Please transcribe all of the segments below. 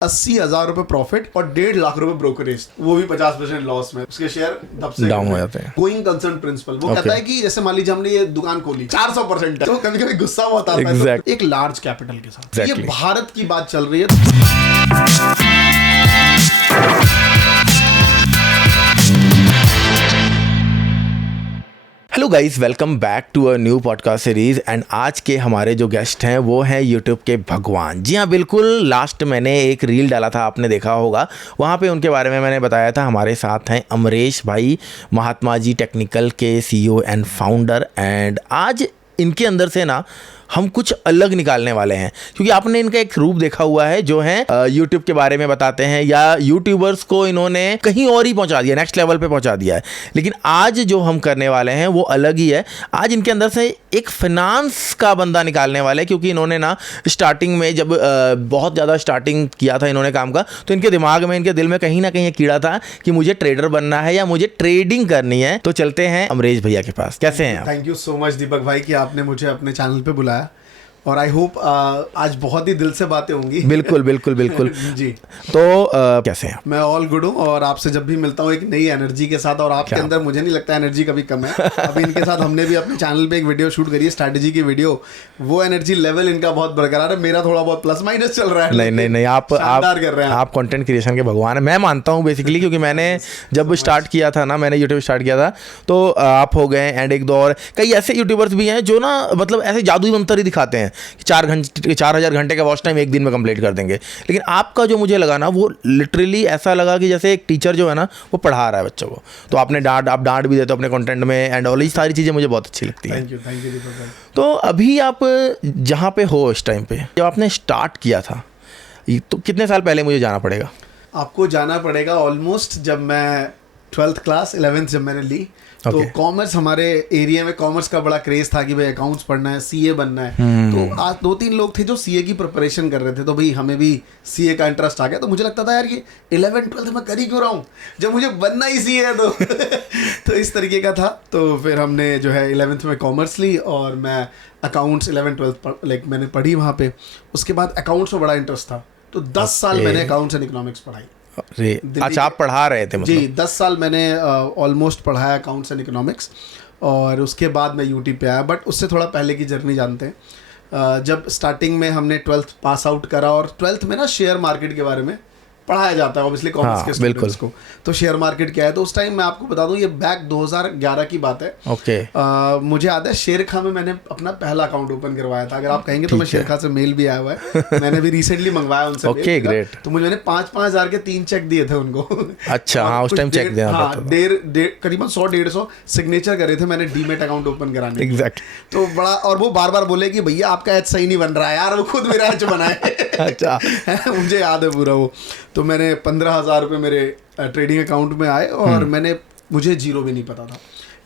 80,000 रुपए प्रॉफिट और 1.5 लाख रुपए ब्रोकरेज, वो भी 50% लॉस में, उसके शेयर दब से डाउन हो जाते हैं। गोइंग कंसर्न प्रिंसिपल वो कहता है कि जैसे मान लीजिए हमने ये दुकान खोली 400% तो कभी कभी गुस्सा बहुत आता है तो एक लार्ज कैपिटल के साथ। ये भारत की बात चल रही है। Hello guys, welcome back to a new podcast series. And आज के हमारे जो गेस्ट हैं वो हैं यूट्यूब के भगवान। जी हाँ, बिल्कुल। लास्ट मैंने एक रील डाला था, आपने देखा होगा, वहाँ पे उनके बारे में मैंने बताया था। हमारे साथ हैं अमरेश भाई, महात्मा जी टेक्निकल के CEO एंड फाउंडर। एंड आज इनके अंदर से ना हम कुछ अलग निकालने वाले हैं, क्योंकि आपने इनका एक रूप देखा हुआ है जो है यूट्यूब के बारे में बताते हैं या यूट्यूबर्स को इन्होंने कहीं और ही पहुंचा दिया, नेक्स्ट लेवल पे पहुंचा दिया है। लेकिन आज जो हम करने वाले हैं वो अलग ही है। आज इनके अंदर से एक फिनांस का बंदा निकालने वाले हैं, क्योंकि इन्होंने ना स्टार्टिंग में जब बहुत ज़्यादा स्टार्टिंग किया था इन्होंने काम का, तो इनके दिमाग में, इनके दिल में कहीं ना कहीं एक कीड़ा था कि मुझे ट्रेडर बनना है या मुझे ट्रेडिंग करनी है। तो चलते हैं अमरेश भैया के पास। कैसे हैं आप? थैंक यू सो मच दीपक भाई कि आपने मुझे अपने चैनल पे बुलाया, और आई होप आज बहुत ही दिल से बातें होंगी। बिल्कुल बिल्कुल बिल्कुल जी। तो कैसे हैं? मैं ऑल गुड हूँ, और आपसे जब भी मिलता हूँ एक नई एनर्जी के साथ, और आपके अंदर मुझे नहीं लगता एनर्जी कभी कम है। अभी इनके साथ हमने भी अपने चैनल पे एक वीडियो शूट करी है, स्ट्रैटेजी की वीडियो। वो एनर्जी लेवल इनका बहुत बरकरार है, मेरा थोड़ा बहुत प्लस माइनस चल रहा है। नहीं, आप कर रहे हैं। आप कंटेंट क्रिएशन के भगवान हैं, मैं मानता हूँ बेसिकली, क्योंकि मैंने जब स्टार्ट किया था ना, मैंने यूट्यूब स्टार्ट किया था, तो आप हो गए एंड एक दो और कई ऐसे यूट्यूबर्स भी हैं जो ना मतलब ऐसे जादुई मंत्र ही दिखाते हैं कि 4,000 घंटे का वॉच टाइम एक दिन में कंप्लीट कर देंगे। लेकिन आपका जो मुझे लगा ना, वो लिटरली ऐसा लगा कि जैसे एक टीचर जो है ना वो पढ़ा रहा है बच्चों को। तो आपने आप डांट भी देते हो अपने कंटेंट में, एंड ऑल ये सारी चीज़ें मुझे बहुत अच्छी लगती हैं। Thank you. तो अभी आप जहाँ पे हो इस टाइम पे, जब आपने स्टार्ट किया था, तो कितने साल पहले मुझे जाना पड़ेगा? आपको जाना पड़ेगा ऑलमोस्ट जब मैं 12th क्लास 11th जब मैंने ली, तो कॉमर्स, हमारे एरिया में कॉमर्स का बड़ा क्रेज था कि भाई अकाउंट्स पढ़ना है, CA बनना है। तो आज 2-3 लोग थे जो CA की प्रिपरेशन कर रहे थे, तो भाई हमें भी CA का इंटरेस्ट आ गया। तो मुझे लगता था यार ये 11th-12th में कर ही क्यों रहा हूँ जब मुझे बनना ही CA है। तो इस तरीके का था। तो फिर हमने जो है 11th में कॉमर्स ली, और मैं अकाउंट्स 11th-12th लाइक मैंने पढ़ी वहाँ पे। उसके बाद अकाउंट्स में बड़ा इंटरेस्ट था, तो 10 साल मैंने अकाउंट्स एंड इकोनॉमिक्स पढ़ाई। अच्छा, आप पढ़ा रहे थे? मतलब जी, 10 साल मैंने ऑलमोस्ट पढ़ाया अकाउंट्स एंड इकोनॉमिक्स, और उसके बाद मैं यूटी पे आया। बट उससे थोड़ा पहले की जर्नी जानते हैं। जब स्टार्टिंग में हमने 12th पास आउट करा, और 12th में ना शेयर मार्केट के बारे में पढ़ाया जाता है ऑब्वियसली कॉमर्स के स्टूडेंट्स को। तो शेयर मार्केट क्या है, तो उस टाइम मैं आपको बता दूं, ये बैक 2011 की बात है। ओके। मुझे याद है शेरखा में मैंने अपना पहला अकाउंट ओपन करवाया था। अगर आप कहेंगे तो मैं शेरखा से मेल भी आया हुआ है, मैंने भी रिसेंटली मंगवाया उनसे। Okay, great. तो मुझे मैंने 5-5 हज़ार के 3 चेक दिए थे उनको। अच्छा, हाँ, उस टाइम चेक देना पड़ता था। करीबन 100-150 सिग्नेचर करे थे मैंने डीमेट अकाउंट ओपन कराने। एग्जैक्ट। तो बड़ा, और वो बार बार बोले कि भैया आपका एच सही नहीं बन रहा है यार, वो खुद मेरा एच बनाए। अच्छा। मुझे याद है पूरा वो। तो मैंने 15,000 रुपये मेरे ट्रेडिंग अकाउंट में आए, और मुझे जीरो भी नहीं पता था,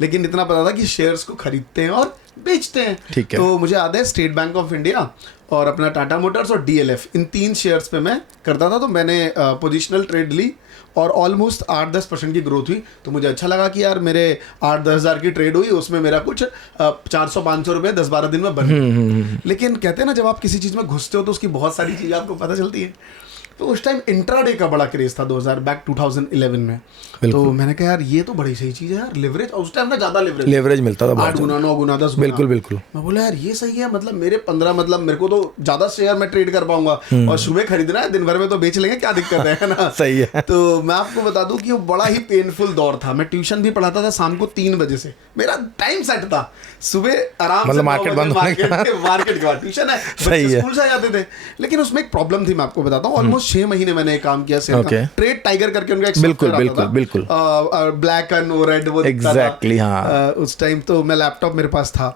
लेकिन इतना पता था कि शेयर्स को खरीदते हैं और बेचते हैं। ठीक है। तो मुझे याद है स्टेट बैंक ऑफ इंडिया और अपना टाटा मोटर्स और DLF, इन 3 शेयर्स पे मैं करता था। तो मैंने पोजिशनल ट्रेड ली, और ऑलमोस्ट 8-10% की ग्रोथ हुई। तो मुझे अच्छा लगा कि यार मेरे 8-10 हज़ार की ट्रेड हुई, उसमें मेरा कुछ 400-500 रुपये 10-12 दिन में बन। लेकिन कहते हैं ना, जब आप किसी चीज़ में घुसते हो तो उसकी बहुत सारी चीज़ें आपको पता चलती है। तो उस टाइम इंट्राडे का बड़ा क्रेज था 2011 में। तो मैंने कहा यार ये तो बड़ी सही चीज़ है यार, लिवरेज। और उस टाइम ना ज़्यादा लिवरेज मिलता था, 8 गुना 9 गुना 10 गुना। बिल्कुल। मैं बोला यार ये सही है, मतलब मेरे 15, मतलब मेरे को तो ज़्यादा शेयर में ट्रेड कर पाऊंगा, और सुबह खरीदना है, दिन भर में तो बेच लेंगे, क्या दिक्कत है ना। सही है। तो मैं आपको बता दूं कि वो बड़ा ही पेनफुल दौर था। मैं ट्यूशन भी पढ़ाता था शाम को 3 बजे से, मेरा टाइम सेट था। सुबह आराम से मार्केट के बाद ट्यूशन है, बच्चे स्कूल से आ जाते थे। लेकिन उसमें एक प्रॉब्लम थी, मैं आपको बताता हूँ। ऑलमोस्ट 6 महीने मैंने काम किया शेयर का। ट्रेड टाइगर करके उनका एक बिल्कुल ब्लैक एंड रेड, वो एग्जैक्टली। हाँ, उस टाइम तो मैं लैपटॉप मेरे पास था,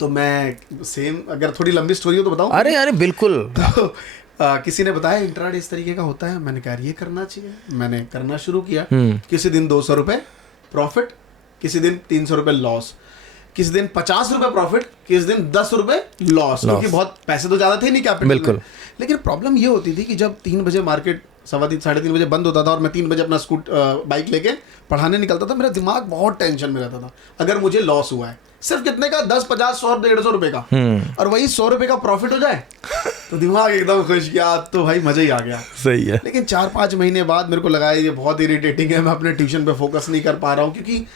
तो मैं सेम, अगर थोड़ी लंबी स्टोरी हो तो बताऊं। अरे बिल्कुल। तो किसी ने बताया इंट्राडे इस तरीके का होता है, मैंने कहा ये करना चाहिए। मैंने करना शुरू किया। किसी दिन 200 रुपये प्रॉफिट, किसी दिन 300 रुपये लॉस, किसी दिन 50 रुपये प्रॉफिट, किसी दिन 10 रुपये लॉस, क्योंकि बहुत पैसे तो ज़्यादा थे नहीं कैपिटल में। लेकिन प्रॉब्लम ये होती थी कि जब 3 बजे मार्केट 3:15 3:30 बजे बंद होता था और मैं 3 बजे अपना बाइक लेके पढ़ाने निकलता था। मेरा दिमाग बहुत टेंशन में रहता था अगर मुझे लॉस हुआ है, सिर्फ कितने का, 10 50 100 150 रुपए का, और वही 100 रुपए का प्रॉफिट हो जाए तो दिमाग एकदम खुश गया, तो भाई मजा ही आ गया। सही है। लेकिन 4-5 महीने बाद मेरे को लगा ये बहुत इरिटेटिंग है, मैं अपने ट्यूशन पे फोकस नहीं कर पा रहा हूँ, क्योंकि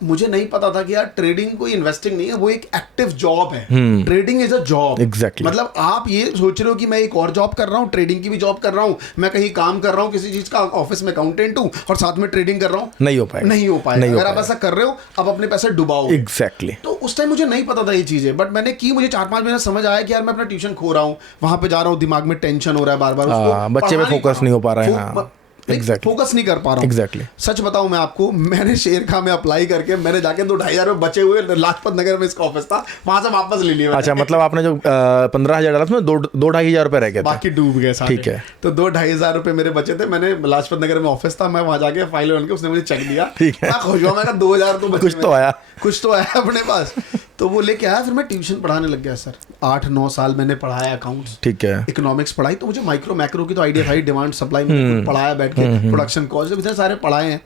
मुझे नहीं पता था कि यार ट्रेडिंग कोई इन्वेस्टिंग नहीं है, वो एक एक्टिव जॉब है। Trading is a job. Exactly. मतलब आप ये सोच रहे हो कि मैं एक और जॉब कर रहा हूँ, ट्रेडिंग की भी जॉब कर रहा हूँ, मैं कहीं काम कर रहा हूँ किसी चीज का, ऑफिस में अकाउंटेंट हूँ और साथ में ट्रेडिंग कर रहा हूँ, नहीं हो पाएगा, नहीं हो पाएगा। अगर आप ऐसा कर रहे हो, आप अपने पैसे डुबाओ। एग्जैक्टली। तो उस टाइम मुझे नहीं पता था ये चीजें, बट मैंने की, मुझे 4-5 महीने समझ आया कि यार मैं अपना ट्यूशन खो रहा हूँ, वहां पे जा रहा हूँ, दिमाग में टेंशन हो रहा है बार बार, बच्चे पे फोकस नहीं हो पा रहा है, एग्जैक्टली फोकस नहीं कर पा रहा हूँ। एग्जैक्टली। सच बताऊं मैं आपको, मैंने शेर खां में अप्लाई करके मैंने जाके 2-2,5 हजार बचे हुए, लाजपत नगर में इसका ऑफिस था, वहां से वापस ले लिया। अच्छा, मतलब आपने जो 15,000 डाला उसमें 2-2.5 हजार रुपए रह गए, बाकी डूब गए सारे। ठीक है। तो 2-2.5 हजार रुपए मेरे बचे थे, मैंने लाजपत नगर में ऑफिस था, मैं वहां जाके फाइल बन के, उसने मुझे चेक दिया, ठीक है, खुश हुआ, मैं कहा 2,000 तो कुछ तो आया, कुछ तो आया अपने पास। तो वो लेके आया, फिर मैं ट्यूशन पढ़ाने लग गया सर। 8-9 साल मैंने पढ़ाया अकाउंट्स, ठीक है, इकोनॉमिक्स पढ़ाई, तो मुझे माइक्रो मैक्रो की तो आइडिया था, डिमांड सप्लाई में पढ़ाया बैठ के, प्रोडक्शन कॉस्ट, इतने सारे पढ़ाए हैं,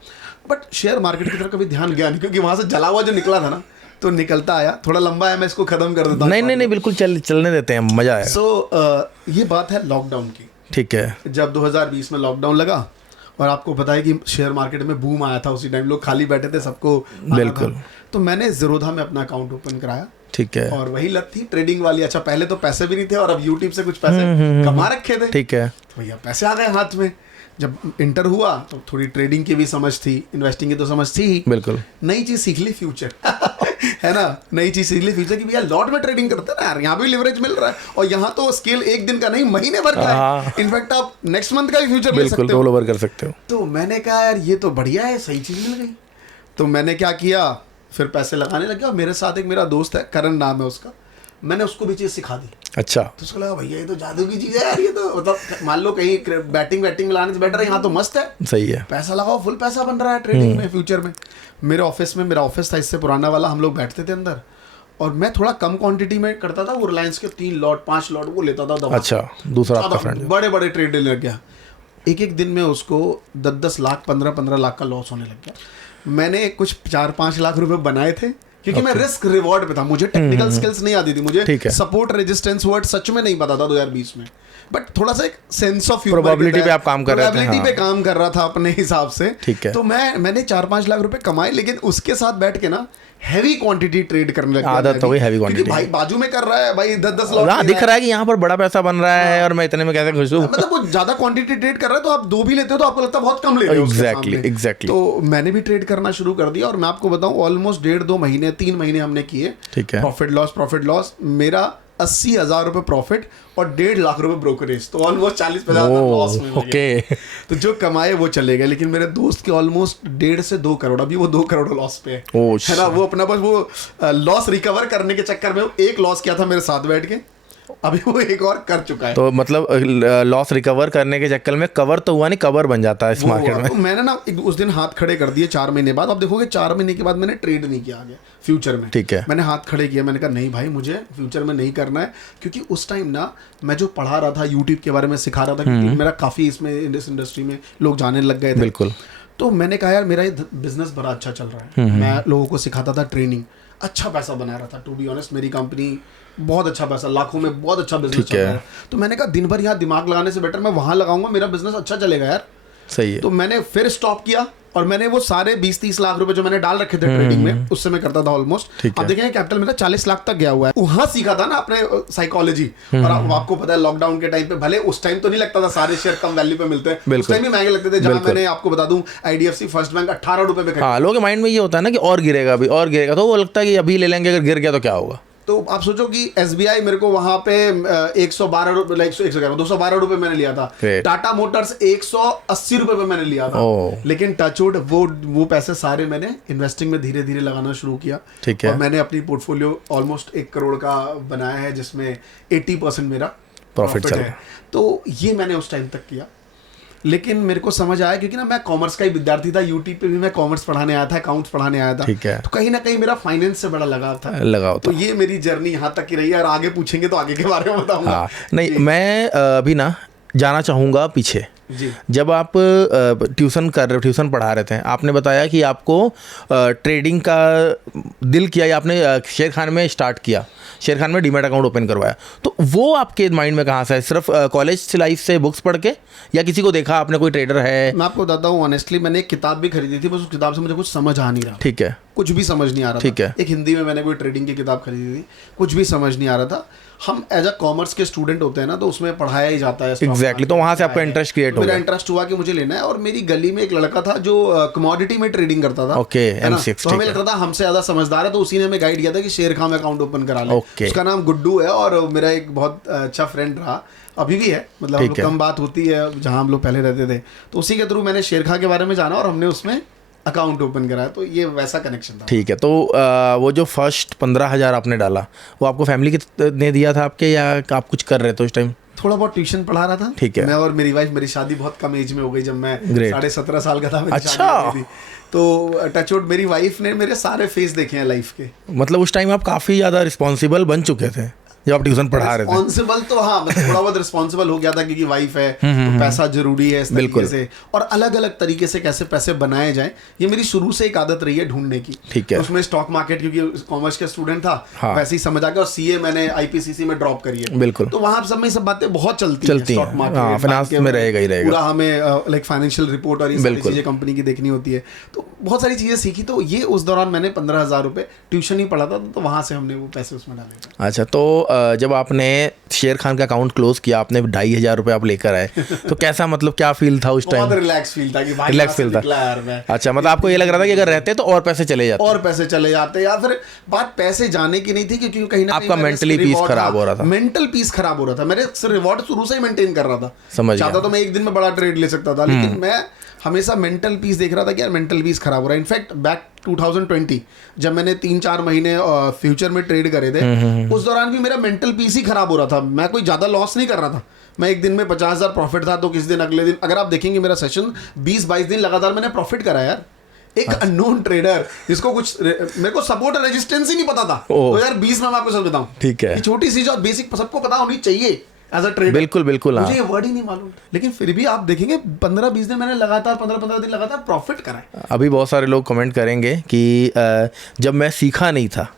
बट शेयर मार्केट की तरफ कभी ध्यान गया नहीं, क्योंकि वहां से जला हुआ जो निकला था ना, तो निकलता आया। थोड़ा लंबा है, मैं इसको खत्म कर देता हूँ। नहीं, बिल्कुल चलने देते हैं, मजा आएगा। सो ये बात है लॉकडाउन की, ठीक है। जब 2020 में लॉकडाउन लगा और आपको पता है कि शेयर मार्केट में बूम आया था, उसी टाइम लोग खाली बैठे थे, सबको बिल्कुल। तो मैंने ज़ीरोधा में अपना अकाउंट ओपन कराया, ठीक है, और वही लत थी ट्रेडिंग वाली। अच्छा, पहले तो पैसे भी नहीं थे और अब यूट्यूब से कुछ पैसे कमा रखे थे, ठीक है, तो भैया पैसे आ गए हाथ में। जब इंटर हुआ तो थोड़ी ट्रेडिंग की भी समझ थी, इन्वेस्टिंग की तो समझ थी ही, बिल्कुल। नई चीज सीख ली, फ्यूचर है ना, नई चीज सीख ली फ्यूचर की, भैया लॉट में ट्रेडिंग करते हैं ना यार, यहाँ भी लिवरेज मिल रहा है, और यहाँ तो स्केल एक दिन का नहीं, महीने भर का है, इनफैक्ट आप नेक्स्ट मंथ का भी फ्यूचर ले सकते हो, रोल ओवर कर सकते हो। तो मैंने कहा यार ये तो बढ़िया है, सही चीज मिल गई। तो मैंने क्या किया, फिर पैसे लगाने लग गया। मेरे साथ एक मेरा दोस्त है, करण नाम है उसका, मैंने उसको भी चीज़ सिखा दी। अच्छा। तो उसको लगा भैया ये तो जादू की चीज़ है यार, ये तो मतलब मान लो कहीं बैटिंग में लाने से बेटर है, यहाँ तो मस्त है, सही है, पैसा लगाओ, फुल पैसा बन रहा है ट्रेडिंग में, फ्यूचर में। मेरे ऑफिस में, मेरा ऑफिस था इससे पुराना वाला, हम लोग बैठते थे अंदर, और मैं थोड़ा कम क्वांटिटी में करता था, वो रिलायंस के 3 लॉट 5 लॉट वो लेता था दबा। अच्छा, दूसरा आपका फ्रेंड बड़े बड़े ट्रेड लग गया, एक दिन में उसको 10-10 लाख 15-15 लाख का लॉस होने लग गया। मैंने कुछ 4-5 लाख रुपए बनाए थे, क्योंकि मैं रिस्क रिवॉर्ड पे था, मुझे टेक्निकल स्किल्स नहीं आती थी, मुझे सपोर्ट रेजिस्टेंस वर्ड सच में नहीं पता था 2020 में, बट थोड़ा सा एक सेंस ऑफ प्रोबेबिलिटी पे आप काम कर रहे थे, प्रोबेबिलिटी पे काम कर रहा था अपने हिसाब से, ठीक है। तो मैंने 4-5 लाख रुपए कमाए, लेकिन उसके साथ बैठ के ना हैवी क्वांटिटी ट्रेड करने लगा, आदत हो गई हैवी क्वांटिटी, भाई बाजू में कर रहा है भाई 10-10 लाख, दिख रहा है कि यहाँ पर बड़ा पैसा बन रहा है और मैं इतने में कैसे खुश हूँ, मतलब वो ज्यादा क्वांटिटी ट्रेड कर रहा है, तो आप 2 भी लेते हो तो आपको लगता है बहुत कम ले रहे हो। एग्जैक्टली। तो मैंने भी ट्रेड करना शुरू कर दिया, और मैं आपको बताऊं ऑलमोस्ट 1.5-2 महीने 3 महीने हमने किए, ठीक है, प्रॉफिट लॉस मेरा 80,000 रुपए प्रॉफिट और 1.5 लाख रुपए ब्रोकरेज, तो ऑलमोस्ट 40-50 लॉस में। ओके। तो जो कमाए वो चले गए, लेकिन मेरे दोस्त के ऑलमोस्ट 1.5 से 2 करोड़, अभी वो 2 करोड़ लॉस पे है ना, वो अपना बस वो लॉस रिकवर करने के चक्कर में एक लॉस किया था मेरे साथ बैठ के, अभी वो एक और कर चुका है। तो मतलब लॉस रिकवर करने के चक्कर में कवर तो हुआ नहीं, कवर बन जाता है इस मार्केट में। तो मैंने ना उस दिन हाथ खड़े कर दिए 4 महीने बाद। अब देखोगे 4 महीने के बाद मैंने ट्रेड नहीं किया आगे फ्यूचर में, ठीक है, मैंने हाथ खड़े किया, मैंने कहा नहीं भाई मुझे फ्यूचर में नहीं करना है, क्योंकि उस टाइम ना मैं जो पढ़ा रहा था यूट्यूब के बारे में सिखा रहा था, क्योंकि मेरा काफ़ी इसमें इस इंडस्ट्री में लोग जाने लग गए थे, बिल्कुल। तो मैंने कहा यार मेरा ये बिजनेस बड़ा अच्छा चल रहा है, मैं लोगों को सिखाता था ट्रेनिंग, अच्छा पैसा बना रहा था, टू बी ऑनेस्ट मेरी कंपनी बहुत अच्छा पैसा, लाखों में बहुत अच्छा बिजनेस चल रहा है। तो मैंने कहा दिन भर यहाँ दिमाग लगाने से बेटर मैं वहां लगाऊंगा, मेरा बिजनेस अच्छा चलेगा यार, सही है। तो मैंने फिर स्टॉप किया, और मैंने वो सारे 20-30 लाख रुपए जो मैंने डाल रखे थे ट्रेडिंग में, उससे मैं करता था ऑलमोस्ट, अब देखेंगे कैपिटल मेरा 40 लाख तक गया हुआ है। वहां सीखा था ना अपने साइकोलॉजी, और आपको पता है लॉकडाउन के टाइम पे, भले उस टाइम तो नहीं लगता था सारे शेयर कम वैल्यू पे मिलते हैं, उस टाइम भी महंगे लगते थे, जहां मैंने आपको बता दूं IDFC फर्स्ट बैंक 18 रुपए पे, लोगों के माइंड में ये होता है ना कि और गिरेगा अभी, और गिरेगा, तो वो लगता है कि अभी ले लेंगे, अगर गिर गया तो क्या होगा। तो आप सोचो कि SBI मेरे को वहां पे 112 रुपए, 212 रुपए मैंने लिया था, टाटा मोटर्स 180 रुपए पे मैंने लिया था, लेकिन टचवुड वो पैसे सारे मैंने इन्वेस्टिंग में धीरे धीरे लगाना शुरू किया, ठीक है, और मैंने अपनी पोर्टफोलियो ऑलमोस्ट 1 करोड़ का बनाया है, जिसमें 80% मेरा प्रॉफिट है। तो ये मैंने उस टाइम तक किया, लेकिन मेरे को समझ आया, क्योंकि ना मैं कॉमर्स का ही विद्यार्थी था, यूट्यूब पे भी मैं कॉमर्स पढ़ाने आया था, अकाउंट्स पढ़ाने आया था, ठीक है, तो कहीं ना कहीं मेरा फाइनेंस से बड़ा लगाव था, तो ये मेरी जर्नी यहाँ तक की रही है, और आगे पूछेंगे तो आगे के बारे में बताऊंगा। नहीं, मैं अभी ना जाना चाहूँगा पीछे, जी। जब आप ट्यूशन कर रहे हो, ट्यूशन पढ़ा रहे थे, आपने बताया कि आपको ट्रेडिंग का दिल किया या आपने शेर खान में स्टार्ट किया, शेर खान में डीमैट अकाउंट ओपन करवाया, तो वो आपके माइंड में कहाँ से है? सिर्फ कॉलेज लाइफ से बुक्स पढ़ के, या किसी को देखा आपने कोई ट्रेडर है? मैं आपको बताता हूँ ऑनेस्टली, मैंने एक किताब भी खरीदी थी, बस उस किताब से मुझे कुछ समझ आ नहीं रहा। ठीक है। कुछ भी समझ नहीं आ रहा ठीक था। है। एक हिंदी में मैंने कोई ट्रेडिंग की किताब खरीदी थी, कुछ भी समझ नहीं आ रहा था। हम एज अ कॉमर्स के स्टूडेंट होते हैं ना, तो उसमें पढ़ाया ही जाता है। एग्जैक्टली, तो वहाँ से आपका इंटरेस्ट क्रिएट हो गया। मेरा इंटरेस्ट हुआ कि मुझे लेना है, और मेरी गली में एक लड़का था जो कमोडिटी में ट्रेडिंग करता था। Okay, M6। तो हमें लग रहा था हमसे ज्यादा समझदार है, तो उसी ने हमें गाइड किया था कि शेर खान में अकाउंट ओपन करा ले। उसका नाम गुड्डू है, और मेरा एक बहुत अच्छा फ्रेंड रहा, अभी भी है, मतलब हम लोग कम बात होती है जहाँ हम लोग पहले रहते थे। तो उसी के थ्रू मैंने शेर खान के बारे में जाना, और हमने उसमें अकाउंट ओपन कराया, तो ये वैसा कनेक्शन था। ठीक है। तो वो जो फर्स्ट 15,000 आपने डाला, वो आपको फैमिली ने दिया था आपके, या आप कुछ कर रहे थे उस टाइम? थोड़ा बहुत ट्यूशन पढ़ा रहा था। ठीक है। मैं और मेरी वाइफ, मेरी शादी बहुत कम एज में हो गई, जब मैं 17.5 साल का था मेरी अच्छा। शादी हो गई थी। तो टचवुड मेरी वाइफ ने मेरे सारे फेस देखे हैं लाइफ के। मतलब उस टाइम आप काफ़ी ज़्यादा रिस्पॉन्सिबल बन चुके थे जब आप ट्यूशन पढ़ा रहे थे? रिस्पॉन्सिबल तो हाँ, मतलब थोड़ा बहुत रिस्पॉन्सिबल हो गया था, क्योंकि वाइफ है, तो पैसा जरूरी है इस तरीके से, और अलग अलग तरीके से कैसे पैसे बनाए जाएं, ये मेरी शुरू से एक आदत रही है ढूंढने की। ठीक है। उसमें स्टॉक मार्केट, क्योंकि कॉमर्स का स्टूडेंट था, हाँ। वैसे ही समझ आ गया, और सीए मैंने आईपीसीसी में ड्रॉप करी है। बिल्कुल। तो वहाँ सब में सब बातें बहुत चलती हैं। स्टॉक मार्केट, फाइनेंस में रहेगा ही रहेगा, पूरा हमें लाइक फाइनेंशियल रिपोर्ट और ये सारी चीजें कंपनी की देखनी होती है, तो बहुत सारी चीजें सीखी। तो ये उस दौरान मैंने 15,000 रुपए ट्यूशन ही पढ़ा था, तो वहां से हमने वो पैसे उसमें डाले। अच्छा, तो जब आपने शेर खान का अकाउंट क्लोज किया, आपने 2,500 रुपए आप लेकर आए, तो कैसा, मतलब क्या फील था उस टाइम? बहुत रिलैक्स फील था कि भाई रिलैक्स फील था यार मैं। अच्छा, मतलब आपको ये लग रहा था कि अगर रहते तो और पैसे चले जाते, या फिर बात पैसे जाने की नहीं थी, क्योंकि कहीं ना आपका मेंटली पीस खराब हो रहा था। मेंटल पीस खराब हो रहा था। मेरे रिवॉर्ड शुरू से ही मेंटेन कर रहा था, समझ चाहता तो मैं एक दिन में बड़ा ट्रेड ले सकता था, लेकिन मैं हमेशा मेंटल पीस देख रहा था कि यार मेंटल पीस खराब हो रहा है। इनफैक्ट बैक 2020 जब मैंने 3-4 महीने फ्यूचर में ट्रेड करे थे, उस दौरान भी मेरा मेंटल पीस ही खराब हो रहा था। मैं कोई ज्यादा लॉस नहीं कर रहा था। मैं एक दिन में 50,000 प्रॉफिट था, तो किस दिन अगले दिन, अगर आप देखेंगे मेरा सेशन 20-22 दिन लगातार मैंने प्रॉफिट करा यार। एक अननोन ट्रेडर जिसको कुछ मेरे को सपोर्ट और रेजिस्टेंस ही नहीं पता था 2020 में, मैं आपको सच बताऊं। ठीक है। छोटी सी जो बेसिक सबको पता होनी चाहिए एज अ ट्रेडर। बिल्कुल बिल्कुल। मुझे ये वर्ड ही नहीं मालूम, लेकिन फिर भी आप देखेंगे 15-20 दिन मैंने लगातार 15-15 दिन लगातार प्रॉफिट करा है। अभी बहुत सारे लोग कमेंट करेंगे कि जब मैं सीखा नहीं था,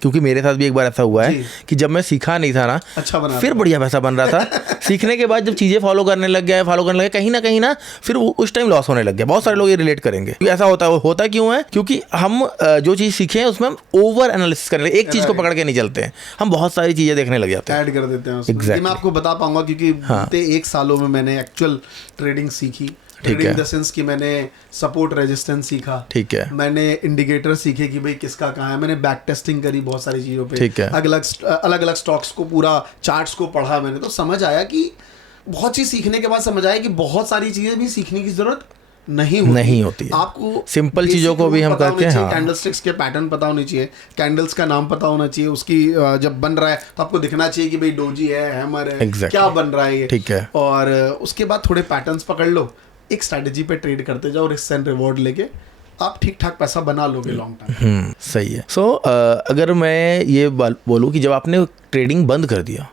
क्योंकि मेरे साथ भी एक बार ऐसा हुआ है कि जब मैं सीखा नहीं था ना, अच्छा बना फिर बढ़िया पैसा बन रहा था। सीखने के बाद जब चीज़ें फॉलो करने लग गया, कहीं ना फिर उस टाइम लॉस होने लग गया। बहुत सारे लोग ये रिलेट करेंगे। ऐसा होता क्यों है? क्योंकि हम जो चीज़ सीखे हैं उसमें हम ओवर एनालिसिस करने लगे, एक चीज़ को पकड़ के नहीं चलते हैं, हम बहुत सारी चीज़ें देखने लग जाते हैं, ऐड कर देते हैं। Exactly. मैं आपको बता पाऊंगा, क्योंकि बीते 1 सालों में मैंने एक्चुअल ट्रेडिंग सीखी। ट्रेडिंग इन द सेंस कि मैंने सपोर्ट रेजिस्टेंस सीखा। ठीक है। मैंने इंडिकेटर सीखे कि भाई किसका कहाँ है। मैंने बैक टेस्टिंग करी बहुत सारी चीज़ों पे। ठीक है। अलग अलग स्टॉक्स को, पूरा चार्ट्स को पढ़ा मैंने, तो समझ आया कि बहुत चीज़ सीखने के बाद समझ आया कि बहुत सारी चीज़ें भी सीखने की जरूरत नहीं होती है। आपको सिंपल चीज़ों को भी हम करते हैं। कैंडलस्टिक्स के पैटर्न पता होने चाहिए, कैंडल्स का नाम पता होना चाहिए, उसकी जब बन रहा है तो आपको दिखना चाहिए कि भाई डोजी है, हैमर है, क्या बन रहा है ये। ठीक है। और उसके बाद थोड़े पैटर्न्स पकड़ लो, एक स्ट्रेटजी पे ट्रेड करते जाओ, रिस्क एंड रिवॉर्ड लेके आप ठीक ठाक पैसा बना लोगे लॉन्ग टर्म। सही है। सो अगर मैं ये बोलूँ कि जब आपने ट्रेडिंग बंद कर दिया,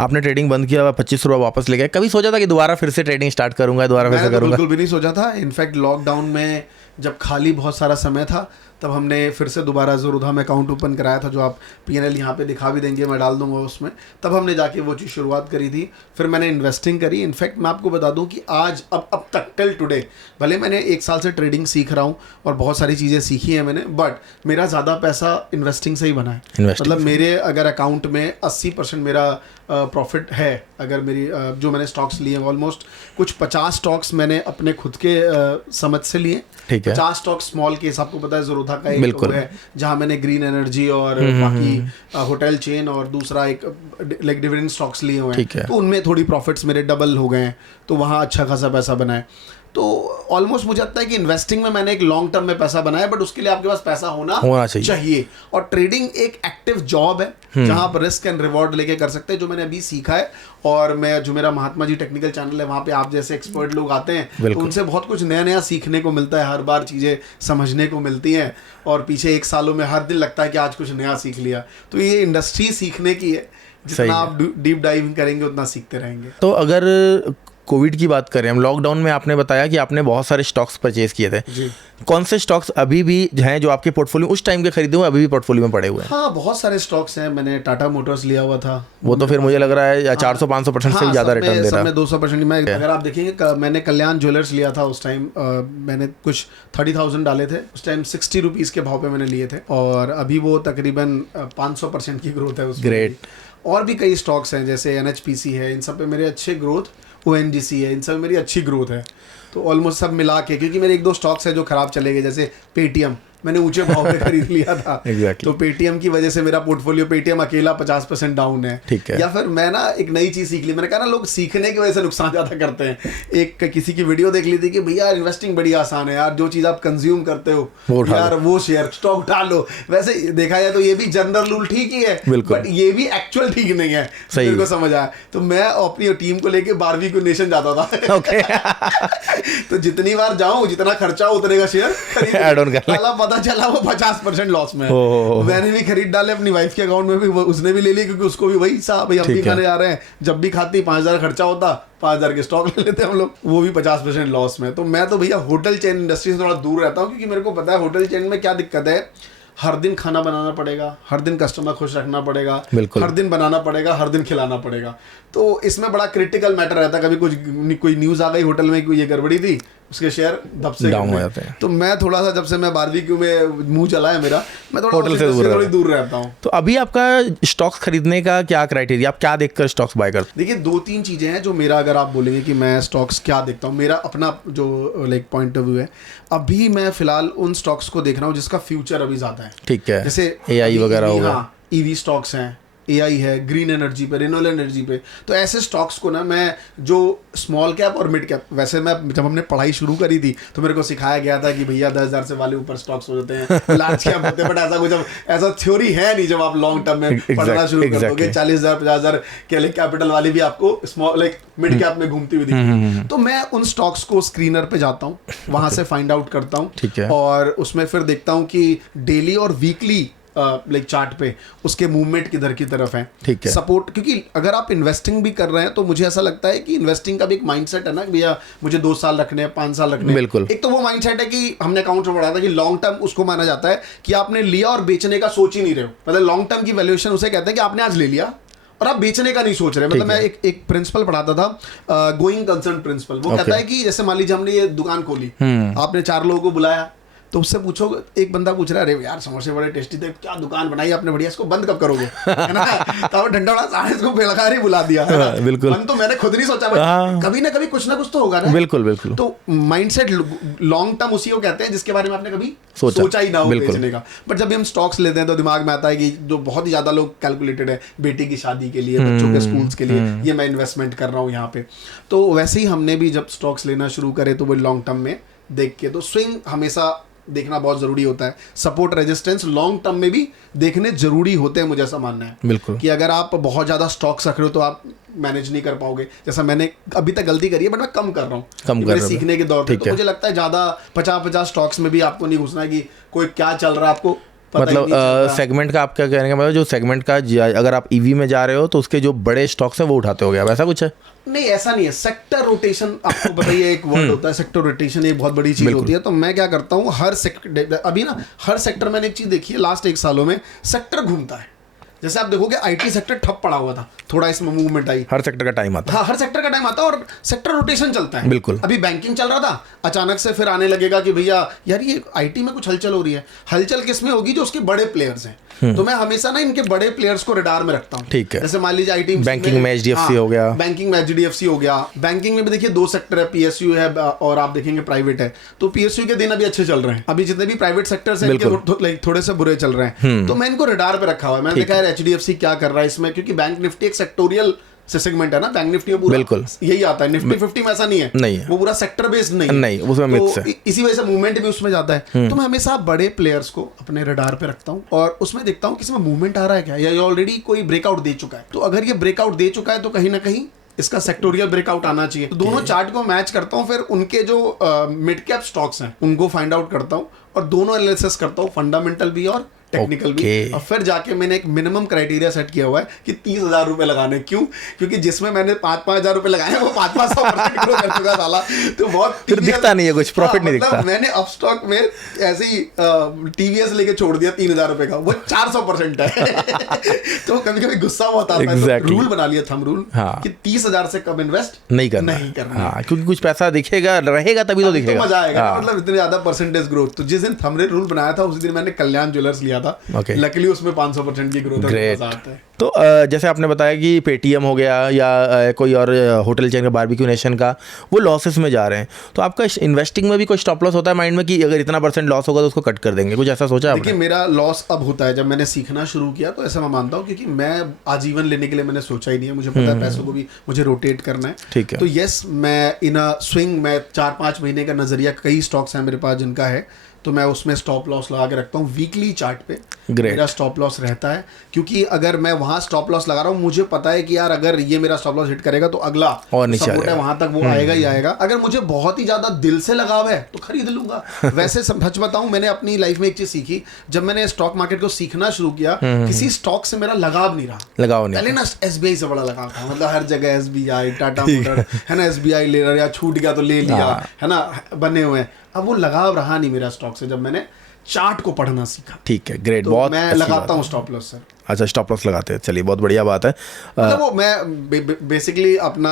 आपने ट्रेडिंग बंद किया, 25 रुपये वापस ले गए, कभी सोचा था कि दोबारा फिर से ट्रेडिंग स्टार्ट करूंगा, दोबारा फिर से करूंगा? बिल्कुल भी नहीं सोचा था। इनफैक्ट लॉकडाउन में जब खाली बहुत सारा समय था, तब हमने फिर से दोबारा ज़ोरुधा में अकाउंट ओपन कराया था, जो आप पीएनएल यहाँ पे दिखा भी देंगे, मैं डाल दूंगा उसमें। तब हमने जाके वो चीज़ शुरुआत करी थी। फिर मैंने इन्वेस्टिंग करी। इनफैक्ट मैं आपको बता दूं कि आज अब तक टिल टुडे, भले मैंने 1 साल से ट्रेडिंग सीख रहा हूँ और बहुत सारी चीज़ें सीखी हैं मैंने, बट मेरा ज़्यादा पैसा इन्वेस्टिंग से ही बना है। मतलब मेरे अगर अकाउंट में 80% मेरा प्रॉफिट है, अगर मेरी जो मैंने स्टॉक्स लिए हैं, ऑलमोस्ट कुछ 50 स्टॉक्स मैंने अपने खुद के समझ से लिए। 50 स्टॉक्स स्मॉल केस, आपको पता है ज़ोरुधा का एक है जहाँ मैंने ग्रीन एनर्जी और बाकी होटल चेन और दूसरा एक लाइक डिविडेंड स्टॉक्स लिए हुए हैं, तो उनमें थोड़ी प्रॉफिट्स मेरे डबल हो गए हैं, तो वहाँ अच्छा खासा पैसा बना है। तो ऑलमोस्ट मुझे लगता है कि इन्वेस्टिंग में मैंने एक लॉन्ग टर्म में पैसा बनाया, बट उसके लिए आपके पास पैसा होना चाहिए। और ट्रेडिंग एक एक्टिव जॉब है जहां आप रिस्क एंड रिवॉर्ड लेके कर सकते हैं, जो मैंने अभी सीखा है। और मैं जो मेरा महात्मा जी टेक्निकल चैनल है, वहाँ पे आप जैसे एक्सपर्ट लोग आते हैं, तो उनसे बहुत कुछ नया सीखने को मिलता है, हर बार चीज़ें समझने को मिलती हैं। और पीछे 1 सालों में हर दिन लगता है कि आज कुछ नया सीख लिया। तो ये इंडस्ट्री सीखने की है, जितना आप डीप डाइविंग करेंगे उतना सीखते रहेंगे। तो अगर कोविड की बात करें हम, लॉकडाउन में आपने बताया कि आपने बहुत सारे स्टॉक्स परचेज किए थे जी। कौन से स्टॉक्स अभी भी हैं जो आपके पोर्टफोलियो उस टाइम के खरीदे हुए अभी भी पोर्टफोलियो में पड़े हुए हैं? हाँ, बहुत सारे स्टॉक्स हैं। मैंने टाटा मोटर्स लिया हुआ था, वो तो फिर मुझे लग रहा है 400-500% से भी ज़्यादा रिटर्न दे रहा है। 200%। मैं अगर आप देखेंगे, मैंने कल्याण ज्वेलर्स लिया था उस टाइम, मैंने कुछ 30,000 डाले थे उस टाइम, 60 रुपीज़ के भाव पे मैंने लिए थे, और अभी वो तकरीबन 500% की ग्रोथ है उसमें। ग्रेट। और भी कई स्टॉक्स हैं जैसे NHPC है, इन सब पे मेरे अच्छे ग्रोथ, ONGC है, इन सब में मेरी अच्छी ग्रोथ है। तो ऑलमोस्ट सब मिला के, क्योंकि मेरे 1-2 स्टॉक्स है जो खराब चले गए, जैसे पेटीएम मैंने ऊंचे भाव पे खरीद लिया था। Exactly. तो पेटीएम की वजह से मेरा पोर्टफोलियो पेटीएम अकेला 50% डाउन है। ठीक है। या फिर मैं ना एक नई चीज सीख ली, मैंने कहा ना लोग सीखने की वजह से नुकसान ज्यादा करते हैं। एक किसी की वीडियो देख ली थी कि भैया इन्वेस्टिंग बड़ी आसान है यार, जो चीज आप कंज्यूम करते हो यार वो शेयर स्टॉक उठा लो। वैसे देखा जाए तो ये भी जनरल रूल ठीक ही है, बट ये भी एक्चुअल ठीक नहीं है। मेरे को समझ आया, तो मैं अपनी टीम को लेके बारहवीं को नेशन जाता था। तो जितनी बार जाऊं, जितना खर्चा हो उतने का शेयर ऐड ऑन कर ला। पता चला वो 50% लॉस में है। मैंने भी खरीद डाले, अपनी वाइफ के अकाउंट में भी उसने भी ले ली, क्योंकि उसको भी वही साहब भाई हम भी खाने जा रहे हैं, जब भी खाती 5,000 खर्चा होता, 5,000 के स्टॉक ले लेते हम लोग, वो भी 50% लॉस में। तो मैं तो भैया होटल चेन इंडस्ट्री से थोड़ा दूर रहता हूँ, क्योंकि मेरे को पता है होटल चेन में क्या दिक्कत है। हर दिन खाना बनाना पड़ेगा, हर दिन कस्टमर खुश रखना पड़ेगा, हर दिन बनाना पड़ेगा, हर दिन खिलाना पड़ेगा। तो इसमें बड़ा क्रिटिकल मैटर रहता है। कभी कोई न्यूज़ आ गई होटल में कोई ये गड़बड़ी थी, उसके शेयर दब से डाउन हो जाते हैं। तो मैं थोड़ा सा, जब से मैं बारबेक्यू में मुंह चला है मेरा, मैं थोड़ा होटल से थोड़ी दूर रहता हूँ। तो अभी आपका स्टॉक्स खरीदने का क्या क्राइटेरिया, आप क्या देखकर स्टॉक्स बाय करते हैं? देखिए 2-3 चीजें हैं जो मेरा, अगर आप बोलेंगे कि मैं स्टॉक्स क्या देखता हूँ, मेरा अपना जो लाइक पॉइंट ऑफ व्यू है, अभी मैं फिलहाल उन स्टॉक्स को देख रहा हूँ जिसका फ्यूचर अभी ज्यादा है। ठीक है, जैसे AI वगैरह होगा, EV स्टॉक्स हैं, AI है, ग्रीन एनर्जी पे, रिन्यूएबल एनर्जी पे। तो ऐसे स्टॉक्स को ना मैं, जो स्मॉल कैप और मिड कैप, वैसे मैं जब हमने पढ़ाई शुरू करी थी तो मेरे को सिखाया गया था कि भैया 10,000 से वाले ऊपर स्टॉक्स हो जाते हैं, लार्ज कैप होते हैं, बट ऐसा कुछ ऐसा थ्योरी है नहीं। जब आप लॉन्ग टर्म में पढ़ना शुरू कर दोगे, 40,000 50,000 के कैपिटल वाली भी आपको स्मॉल लाइक मिड कैप में घूमती हुई दिखती। तो मैं उन स्टॉक्स को स्क्रीनर पे जाता हूँ, वहां से फाइंड आउट करता हूँ, और उसमें फिर देखता हूँ कि डेली और वीकली लाइक चार्ट पे उसके मूवमेंट किधर की तरफ है। ठीक है। सपोर्ट, क्योंकि अगर आप इन्वेस्टिंग भी कर रहे हैं तो मुझे ऐसा लगता है कि इन्वेस्टिंग का भी एक माइंडसेट है ना, भैया मुझे 2 साल रखने हैं, 5 साल रखने हैं। बिल्कुल। एक तो वो माइंडसेट है कि हमने अकाउंट में पढ़ा था कि लॉन्ग टर्म उसको माना जाता है कि आपने लिया और बेचने का सोच ही नहीं रहे हो। मतलब लॉन्ग टर्म की वैल्यूएशन उसे कहते हैं कि आपने आज ले लिया और आप बेचने का नहीं सोच रहे। मतलब मैं एक प्रिंसिपल पढ़ाता था, गोइंग कंसर्न प्रिंसिपल। वो कहता है कि जैसे मान लीजिए हमने ये दुकान खोली, आपने 4 लोगों को बुलाया, तो उससे पूछो, एक बंदा पूछ रहा है, अरे यार समोसे बड़े टेस्टी थे, क्या दुकान बनाई आपने बढ़िया, इसको बंद कब करोगे, है ना? तो डंडा बड़ा साढ़े इसको बेलकार ही बुला दिया, है ना? बिल्कुल। बंद तो मैंने खुद नहीं सोचा, कभी ना कभी कुछ ना कुछ तो होगा ना। बिल्कुल बिल्कुल। तो माइंडसेट लॉन्ग टर्म उसी को कहते हैं जिसके बारे में आपने कभी सोचा ही ना हो बेचने का। बट जब भी हम स्टॉक्स लेते हैं तो दिमाग में आता है कि जो बहुत ही ज्यादा लोग कैलकुलेटेड है, बेटी की शादी के लिए, बच्चों के स्कूल्स के लिए, ये मैं इन्वेस्टमेंट कर रहा हूँ यहाँ पे। तो वैसे ही हमने भी जब स्टॉक्स लेना शुरू करे तो वो लॉन्ग टर्म में देख के, तो स्विंग हमेशा देखना बहुत जरूरी होता है। सपोर्ट रेजिस्टेंस लॉन्ग टर्म में भी देखने जरूरी होते हैं, मुझे ऐसा मानना है। बिल्कुल। कि अगर आप बहुत ज्यादा स्टॉक्स रख रहे हो तो आप मैनेज नहीं कर पाओगे। जैसा मैंने अभी तक गलती करी है, बट मैं कम कर रहा हूँ सीखने के दौर पे। तो मुझे लगता है ज्यादा 50-50 स्टॉक्स में भी आपको नहीं घुसना है कि कोई क्या चल रहा है आपको मतलब सेगमेंट का आप क्या कहने का मतलब, जो सेगमेंट का अगर आप ईवी में जा रहे हो तो उसके जो बड़े स्टॉक्स है वो उठाते हो गया, वैसा कुछ है? नहीं, ऐसा नहीं है। सेक्टर रोटेशन, आपको बताइए एक वर्ड होता है सेक्टर रोटेशन, एक बहुत बड़ी चीज होती है। तो मैं क्या करता हूँ, हर सेक्टर, अभी ना हर सेक्टर मैंने एक चीज देखी है लास्ट 1 सालों में, सेक्टर घूमता है। जैसे आप देखोगे IT सेक्टर ठप पड़ा हुआ था, थोड़ा इसमें मूवमेंट आई। हर सेक्टर का टाइम आता है। हाँ, हर सेक्टर का टाइम आता है और सेक्टर रोटेशन चलता है। बिल्कुल। अभी बैंकिंग चल रहा था, अचानक से फिर आने लगेगा कि भैया यार ये IT में कुछ हलचल हो रही है। हलचल किस में होगी? जो उसके बड़े प्लेयर्स हैं। तो मैं हमेशा ना इनके बड़े प्लेयर्स को रडार में रखता हूँ। ठीक है। जैसे मान लीजिए IT बैंकिंग में HDFC हो गया, बैंकिंग में HDFC हो गया। बैंकिंग में भी देखिए 2 सेक्टर है, PSU है और आप देखेंगे प्राइवेट है। तो PSU के दिन अभी अच्छे चल रहे हैं। अभी जितने भी प्राइवेट सेक्टर्स हैं थोड़े से बुरे चल रहे हैं। तो मैं इनको रडार पे रखा हुआ है। मैंने देखा है HDFC क्या कर रहा है इसमें, क्योंकि बैंक निफ्टी एक सेक्टोरियल से सेगमेंट है ना। बैंक निफ्टी में पूरा बिल्कुल यही आता है। निफ्टी 50 में ऐसा नहीं है, नहीं है। वो पूरा सेक्टर बेस्ड नहीं, उसमें मिक्स है। इसी वजह से मूवमेंट भी उसमें जाता है। तो मैं हमेशा बड़े प्लेयर्स को अपने रडार पे रखता हूँ और उसमें देखता हूँ किसी में मूवमेंट आ रहा है क्या, या ऑलरेडी कोई ब्रेकआउट दे चुका है। तो अगर ये ब्रेकआउट दे चुका है तो कहीं ना कहीं इसका सेक्टोरियल ब्रेकआउट आना चाहिए। तो दोनों चार्ट को मैच करता हूँ, फिर उनके जो मिड कैप स्टॉक्स हैं उनको फाइंड आउट करता हूँ और दोनों एनालिसिस करता हूँ, फंडामेंटल भी और टेक्निकल भी। और फिर जाके मैंने एक मिनिमम क्राइटेरिया सेट किया हुआ है कि 30,000 रुपए लगाने। क्यों? क्योंकि जिसमें मैंने 5,000 रुपए लगाए वो 500% ग्रो कर चुका साला, तो बहुत फिर दिखता नहीं है कुछ, प्रॉफिट नहीं दिखता। मैंने अपस्टॉक में ऐसे ही टीवीएस लेके छोड़ दिया 3,000 रुपए का, वो 400% है। तो कभी कभी गुस्सा बहुत आता है, तो रूल बना लिया, थंब रूल, कि 30,000 से कम इन्वेस्ट नहीं करना। हाँ, क्योंकि कुछ पैसा दिखेगा रहेगा तभी तो दिखेगा, मजा आएगा। मतलब इतने ज्यादा परसेंटेज ग्रोथ। तो जिस दिन थंबनेल रूल बनाया था उस दिन मैंने कल्याण ज्वेलर्स लिया था। लकीली उसमें 500% की ग्रोथ है। तो जैसे आपने बताया कि पेटीएम हो गया या कोई और होटल चेन का, बारबेक्यू नेशन का, वो लॉसेस में जा रहे हैं, तो आपका इन्वेस्टिंग में भी कोई स्टॉप लॉस होता है माइंड में कि अगर इतना % लॉस होगा तो उसको कट कर देंगे? कुछ ऐसा सोचा आपने? देखिए, मेरा लॉस अब होता है जब मैंने सीखना शुरू किया, तो ऐसा मैं मानता हूँ, क्योंकि मैं आजीवन लेने के लिए मैंने सोचा ही नहीं है। मुझे पता है पैसों को भी मुझे रोटेट करना है। ठीक है। तो यस, मैं इन अ स्विंग, मैं 4-5 महीने का नजरिया, कई स्टॉक्स हैं मेरे पास जिनका है, तो मैं उसमें स्टॉप लॉस लगा के रखता हूँ। वीकली चार्ट पे मेरा स्टॉप लॉस रहता है, क्योंकि अगर मैं वहाँ स्टॉप लॉस लगा रहा हूँ, मुझे पता है कि यार अगर ये मेरा स्टॉप लॉस हिट करेगा तो अगला और नीचे है वहां तक वो आएगा ही आएगा। अगर मुझे बहुत ही ज्यादा दिल से लगाव है तो खरीद लूंगा। वैसे सच बताऊं, मैंने अपनी लाइफ में एक चीज सीखी, जब मैंने स्टॉक मार्केट को सीखना शुरू किया, किसी स्टॉक से मेरा लगाव नहीं रहा। पहले ना SBI से बड़ा लगाव था, मतलब हर जगह SBI, टाटा मोटर है ना, SBI ले रहा, या छूट गया तो ले लिया, है ना, बने हुए हैं। अब वो लगाव रहा नहीं मेरा स्टॉक से, जब मैंने चार्ट को पढ़ना सीखा। ठीक है, ग्रेट। तो बहुत मैं लगाता हूँ स्टॉप लॉस सर। अच्छा, स्टॉप लॉस लगाते हैं, चलिए बहुत बढ़िया बात है। मतलब वो मैं बेसिकली अपना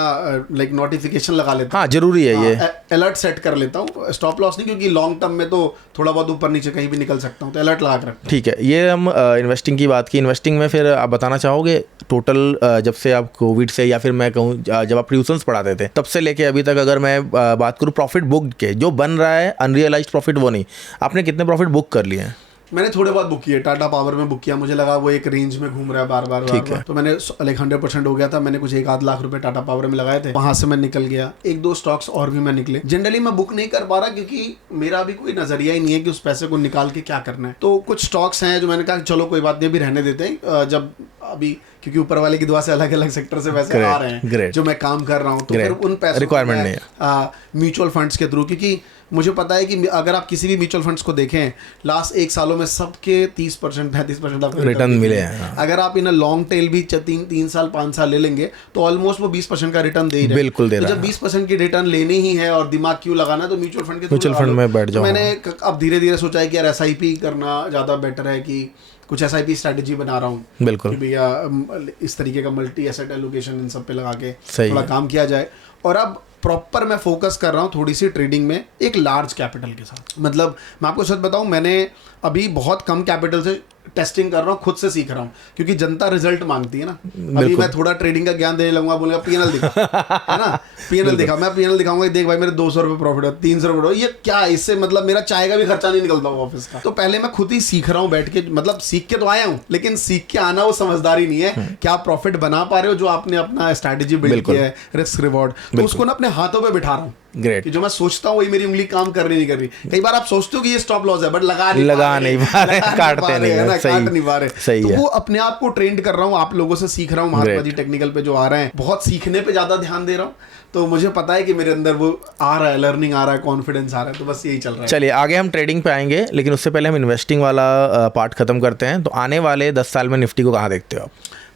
लाइक नोटिफिकेशन लगा लेता हूँ। हाँ, जरूरी है ये, अलर्ट सेट कर लेता हूँ। स्टॉप लॉस नहीं, क्योंकि लॉन्ग टर्म में तो थोड़ा बहुत ऊपर नीचे कहीं भी निकल सकता हूँ, तो अलर्ट लगा कर रखता हूँ। ठीक है, ये हम इन्वेस्टिंग की बात की। इन्वेस्टिंग में फिर आप बताना चाहोगे टोटल, जब से आप कोविड से, या फिर मैं कहूँ जब आप ट्यूशंस पढ़ाते थे तब से लेके अभी तक, अगर मैं बात करूँ प्रॉफिट बुक के, जो बन रहा है अनरियलाइज्ड प्रॉफिट, वो नहीं, आपने कितने प्रॉफिट बुक कर लिए हैं? मैंने थोड़े बहुत बुक किए, टाटा पावर में बुक किया, मुझे लगा वो एक रेंज में घूम रहा है बार बार, तो मैंने लाइक 100% हो गया था। मैंने कुछ 1-8 लाख रुपए टाटा पावर में लगाए थे, वहां से मैं निकल गया। 1-2 स्टॉक्स और भी मैं निकले। जनरली मैं बुक नहीं कर पा रहा, क्योंकि मेरा भी कोई नजरिया ही नहीं है कि उस पैसे को निकाल के क्या करना है। तो कुछ स्टॉक्स हैं जो मैंने कहा चलो कोई बात नहीं, अभी रहने देते हैं, जब अभी क्योंकि ऊपर वाले की दुआ से अलग अलग सेक्टर से वैसे आ रहे हैं जो मैं काम कर रहा हूँ, तो फिर उन पैसों रिक्वायरमेंट नहीं है म्यूचुअल फंड्स के थ्रू, क्योंकि मुझे पता है कि अगर आप किसी भी म्यूचुअल फंड्स को देखें लास्ट 1 सालों में सबके 30% 35% आपको रिटर्न मिले हैं। अगर आप इन लॉन्ग टेल भी 3 साल 5 साल ले लेंगे तो ऑलमोस्ट वो 20% का रिटर्न दे ही रहे हैं। बिल्कुल दे रहा है। जब 20% की रिटर्न लेनी ही है और दिमाग क्यों लगाना, तो म्यूचुअल फंड में बैठ जाओ। मैंने अब धीरे धीरे सोचा है कि यार SIP करना ज़्यादा बेटर है, कि कुछ SIP स्ट्रैटेजी बना रहा हूँ। बिल्कुल, भैया इस तरीके का मल्टी एसेट एलोकेशन इन सब पे लगा के थोड़ा काम किया जाए। और अब प्रॉपर मैं फोकस कर रहा हूँ थोड़ी सी ट्रेडिंग में, एक लार्ज कैपिटल के साथ। मतलब मैं आपको सच बताऊँ, मैंने अभी बहुत कम कैपिटल से टेस्टिंग कर रहा हूँ, खुद से सीख रहा हूँ, क्योंकि जनता रिजल्ट मांगती है ना। अभी मैं थोड़ा ट्रेडिंग का ज्ञान देने लगूंगा, बोलेगा PNL दिखा, है ना, PNL दिखा, मैं PNL दिखाऊंगा, देख भाई मेरे 200 रुपये प्रॉफिट हो, 300 रुपये हो, ये क्या, इससे मतलब मेरा चाय का भी खर्चा नहीं निकलता हुआ ऑफिस का। तो पहले मैं खुद ही सीख रहा हूँ बैठ के, मतलब सीख के तो आया हूँ, लेकिन सीख के आना वो समझदारी नहीं है कि आप प्रॉफिट बना पा रहे हो, जो आपने अपना स्ट्रैटेजी बिल्ड किया है, रिस्क रिवॉर्ड, तो उसको ना अपने हाथों पे बिठा रहा हूँ। ग्रेट। कि जो मैं सोचता हूँ वही मेरी उंगली काम कर रही नहीं कर रही। कई बार आप सोचते हो कि ये स्टॉप लॉस है, बट लगा नहीं पा रहे, काट नहीं पा रहे। सही है। वो अपने आप को ट्रेंड कर रहा हूँ, आप लोगों से सीख रहा हूँ, महात्मा जी टेक्निकल पे जो आ रहे हैं, बहुत सीखने पे ज्यादा ध्यान दे रहा हूँ। तो मुझे पता है कि मेरे अंदर वो आ रहा है, लर्निंग आ रहा है, कॉन्फिडेंस आ रहा है, तो बस यही चल रहा है। चलिए आगे हम ट्रेडिंग पे आएंगे, लेकिन उससे पहले हम इन्वेस्टिंग वाला पार्ट खत्म करते हैं। तो आने वाले 10 साल में निफ्टी को कहाँ देखते हो आप?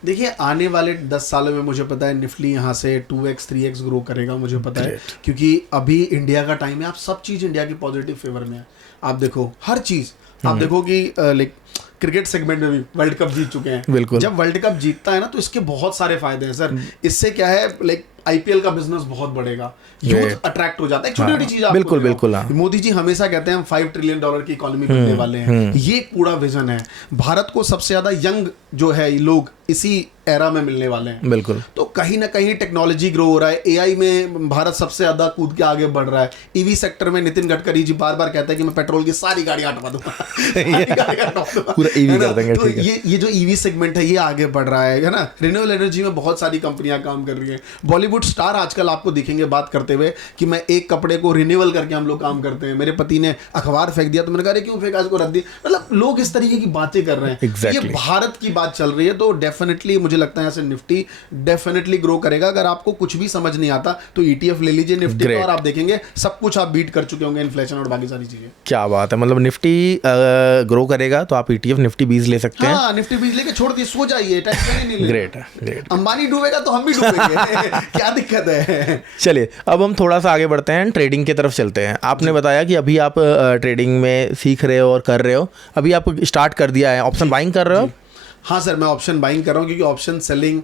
देखिए, आने वाले 10 सालों में मुझे पता है निफ्टी यहाँ से 2x 3x ग्रो करेगा, मुझे पता है, क्योंकि अभी इंडिया का टाइम है। आप सब चीज़ इंडिया की पॉजिटिव फेवर में है। आप देखो हर चीज़, आप देखो कि लाइक क्रिकेट सेगमेंट में भी वर्ल्ड कप जीत चुके हैं। बिल्कुल। जब वर्ल्ड कप जीतता है ना, तो इसके बहुत सारे फायदे हैं सर। इससे क्या है, लाइक IPL का बिजनेस बहुत बढ़ेगा, यूथ अट्रैक्ट हो जाता है। छोटी छोटी चीज, बिल्कुल बिल्कुल। मोदी जी हमेशा कहते हैं हम $5 ट्रिलियन की इकोनॉमी बनने वाले हैं। ये पूरा विजन है। भारत को सबसे ज्यादा यंग जो है लोग इसी एरा में मिलने वाले हैं। बिल्कुल। तो कहीं ना कहीं टेक्नोलॉजी ग्रो हो रहा है, AI में भारत सबसे ज्यादा कूद के आगे बढ़ रहा है। EV सेक्टर में नितिन गडकरी जी बार बार कहते हैं कि मैं पेट्रोल की सारी गाड़ियां हटवा दूंगा, पूरा EV कर देंगे। तो ये जो EV सेगमेंट है ये आगे बढ़ रहा है ना। रिन्यूएबल एनर्जी में बहुत सारी कंपनियां काम कर रही हैं। बॉलीवुड स्टार आजकल आपको दिखेंगे बात करते हुए कि मैं एक कपड़े को रिन्यूअल करके हम लोग काम करते हैं। मेरे पति ने अखबार फेंक दिया तो मैंने कहा क्यों फेंका, इसको रख दी। मतलब लोग इस तरीके की बातें कर रहे हैं। ये भारत की बात चल रही है, तो डेफिनेटली मुझे मुझे लगता है यहाँ से निफ्टी डेफिनेटली ग्रो करेगा। अगर आपको कुछ भी समझ नहीं आता तो ETF ले लीजिए निफ्टी का, और आप देखेंगे सब कुछ आप बीट कर चुके होंगे, इन्फ्लेशन और बाकी सारी चीजें। क्या बात है, मतलब निफ्टी ग्रो करेगा तो आप ETF निफ्टी 20 ले सकते हैं। हाँ, निफ्टी 20 लेके छोड़ दिए, सो जाइए, टेंशन ही नहीं लेना। ग्रेट है, ग्रेट। अंबानी डूबेगा तो हम भी डूबेंगे क्या दिक्कत है। चलिए अब हम थोड़ा सा आगे बढ़ते हैं, ट्रेडिंग की तरफ चलते हैं। आपने बताया कि अभी आप ट्रेडिंग में सीख रहे हो और कर रहे हो, अभी आप स्टार्ट कर दिया है, ऑप्शन बाइंग कर रहे हो? हाँ सर, मैं ऑप्शन बाइंग कर रहा हूँ क्योंकि ऑप्शन सेलिंग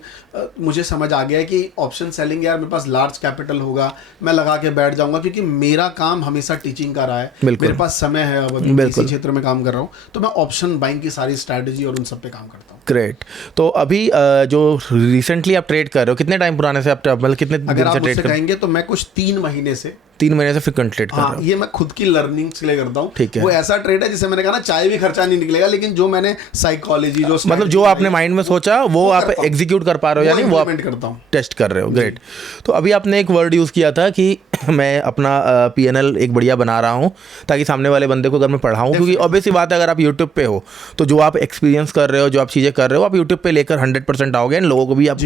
मुझे समझ आ गया है कि ऑप्शन सेलिंग यार मेरे पास लार्ज कैपिटल होगा, मैं लगा के बैठ जाऊंगा, क्योंकि मेरा काम हमेशा टीचिंग का रहा है, मेरे पास समय है, अब इसी क्षेत्र में काम कर रहा हूँ, तो मैं ऑप्शन बाइंग की सारी स्ट्रैटेजी और उन सब पे काम करता हूँ। ग्रेट। तो अभी जो रिसेंटली आप ट्रेड कर रहे हो, कितने टाइम पुराने से आप, मतलब कितने दिन से ट्रेड कर रहे हो? अगर आप मुझसे कहेंगे तो मैं कुछ 3 महीने से फ्रीक्वेंट ट्रेड कर रहा हूँ। ये मैं खुद की लर्निंग के लिए करता हूँ। ठीक है। वो ऐसा ट्रेड है जिसे मैंने कहा ना, चाय भी खर्चा नहीं निकलेगा, लेकिन जो मैंने साइकोलॉजी, जो मतलब जो आपने माइंड में सोचा वो आप एग्जीक्यूट कर पा रहे हो, यानी वो आप करता हूँ, टेस्ट कर रहे हो। ग्रेट। तो अभी आपने एक वर्ड यूज़ किया था कि मैं अपना PNL एक बढ़िया बना रहा हूँ ताकि सामने वाले बंदे को अगर मैं पढ़ाऊँ, क्योंकि ऑब्वियस सी बात है, अगर आप यूट्यूब पे हो तो जो आप एक्सपीरियंस कर रहे हो, जो आप चीज़ें कर रहे हो, आप यूट्यूब पे लेकर 100% आओगे एंड लोगों को भी आप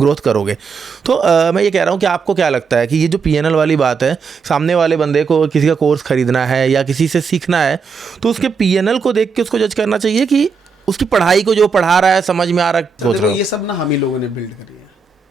ग्रोथ करोगे। तो मैं ये कह रहा हूँ कि आपको क्या लगता है कि ये जो PNL वाली बात है, सामने वाले बंदे को किसी का कोर्स खरीदना है या किसी से सीखना है तो उसके PNL को देख के उसको जज करना चाहिए कि उसकी पढ़ाई को जो पढ़ा रहा है समझ में आ रहा है, सोच रहा है? ये सब ना हम ही लोगों ने बिल्ड करी है।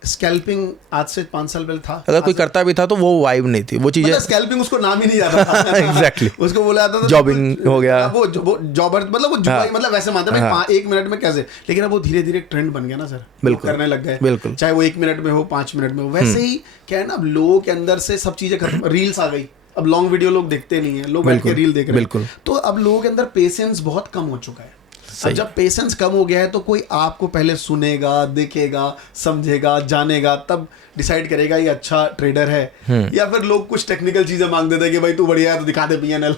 स्कैल्पिंग आज से 5 साल पहले था, अगर कोई करता भी था तो वो वाइब नहीं थी, वो चीजें, मतलब स्कैल्पिंग उसको नाम ही नहीं आता था। एग्जैक्टली। उसको बोला जाता था जॉबिंग हो गया, वो जॉबर, मतलब वो जुआई, मतलब वैसे मानते हैं 1 मिनट में कैसे, लेकिन अब वो धीरे धीरे ट्रेंड बन गया ना सर, बिल्कुल करने लग गए, बिल्कुल, चाहे वो 1 मिनट में हो, 5 मिनट में हो। वैसे ही क्या है ना, अब लोगों के अंदर से सब चीजें खत्म, रील्स आ गई, अब लॉन्ग वीडियो लोग देखते नहीं है, लोग बैठ के रील देख रहे हैं, तो अब लोगों के अंदर पेशेंस बहुत कम हो चुका है। अब जब पेशेंस कम हो गया है तो कोई आपको पहले सुनेगा, देखेगा, समझेगा, जानेगा, तब डिसाइड करेगा ये अच्छा ट्रेडर है, या फिर लोग कुछ टेक्निकल चीजें मांग देते हैं कि भाई तू बढ़िया है तो दिखा दे PNL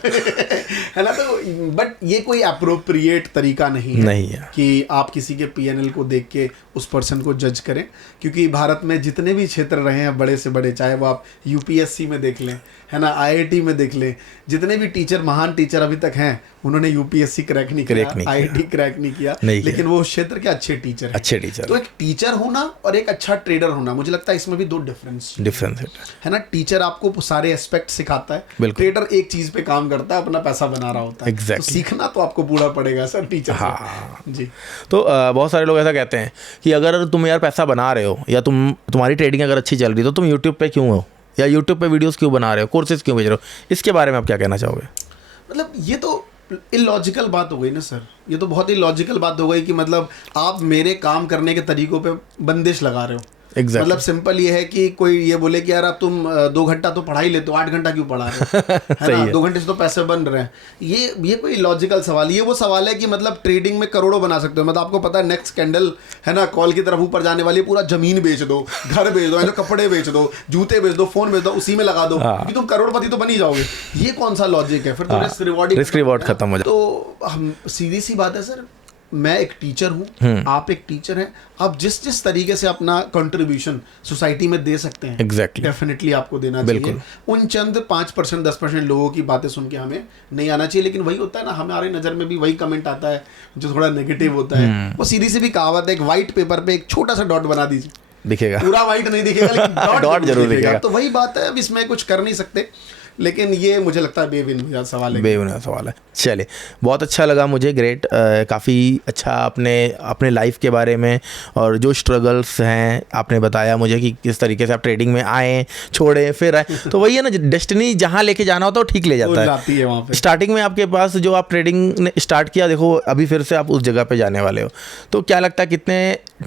है ना। तो बट ये कोई अप्रोप्रिएट तरीका नहीं है कि आप किसी के PNL को देख के उस पर्सन को जज करें, क्योंकि भारत में जितने भी क्षेत्र रहे हैं बड़े से बड़े, चाहे वो आप UPSC में देख लें, है ना, IIT में देख लें, जितने भी टीचर, महान टीचर अभी तक हैं, उन्होंने UPSC क्रैक नहीं किया, IIT क्रैक नहीं किया, लेकिन वो क्षेत्र के अच्छे टीचर हैं। तो एक टीचर होना और एक अच्छा ट्रेडर होना, मुझे लगता है इसमें भी 2 डिफरेंस है ना। टीचर आपको सारे एस्पेक्ट सिखाता है, ट्रेडर एक चीज पे काम करता है, अपना पैसा बना रहा होता है। तो सीखना तो आपको पूरा पड़ेगा सर टीचर से। जी। तो बहुत सारे लोग ऐसा कहते हैं कि अगर तुम यार पैसा बना रहे हो या तुम्हारी ट्रेडिंग अगर अच्छी चल रही है तो तुम यूट्यूब पे क्यों हो, या यूट्यूब पे वीडियोस क्यों बना रहे हो, कोर्सेज क्यों भेज रहे हो? इसके बारे में आप क्या कहना चाहोगे? मतलब ये तो इलॉजिकल बात हो गई ना सर, ये तो बहुत ही लॉजिकल बात हो गई कि मतलब आप मेरे काम करने के तरीकों पे बंदिश लगा रहे हो। मतलब सिंपल ये है कि कोई ये बोले कि यार अब तुम 2 घंटा तो पढ़ाई लेते हो, 8 घंटा क्यों पढ़ा रहे हो, है ना, 2 घंटे से तो पैसे बन रहे हैं। ये कोई लॉजिकल सवाल, ये वो सवाल है कि मतलब ट्रेडिंग में करोड़ों बना सकते हो, मतलब आपको पता है नेक्स्ट कैंडल है ना, कॉल की तरफ ऊपर जाने वाली, पूरा जमीन बेच दो, घर बेच दो, कपड़े बेच दो, जूते बेच दो, फोन बेच दो, उसी में लगा दो कि तुम करोड़पति तो बन ही जाओगे। ये कौन सा लॉजिक है? फिर तो रिस्क रिवॉर्ड खत्म हो जाए। तो हम सीधी सी बात है सर, मैं एक टीचर हूँ, आप एक टीचर हैं, आप जिस तरीके से अपना कंट्रीब्यूशन सोसाइटी में दे सकते हैं, डेफिनेटली आपको देना चाहिए। उन चंद 5% 10% लोगों की बातें सुन के हमें नहीं आना चाहिए, लेकिन वही होता है ना, हमारे नज़र में भी वही कमेंट आता है जो थोड़ा नेगेटिव होता है। वो सीधी सी भी कहावत है, एक व्हाइट पेपर पे एक छोटा सा डॉट बना दीजिए, दिखेगा, पूरा व्हाइट नहीं दिखेगा लेकिन डॉट जरूर दिखेगा। तो वही बात है, अब इसमें कुछ कर नहीं सकते, लेकिन ये मुझे लगता है बेबुनियाद सवाल है। चलिए, बहुत अच्छा लगा मुझे, ग्रेट। काफ़ी अच्छा आपने अपने लाइफ के बारे में और जो स्ट्रगल्स हैं आपने बताया मुझे कि किस तरीके से आप ट्रेडिंग में आए, छोड़े, फिर आए। तो वही है ना, डेस्टिनी जहाँ लेके जाना होता है वो ठीक ले जाता है वहाँ पे। स्टार्टिंग में आपके पास जो आप ट्रेडिंग ने स्टार्ट किया, देखो अभी फिर से आप उस जगह पे जाने वाले हो। तो क्या लगता है कितने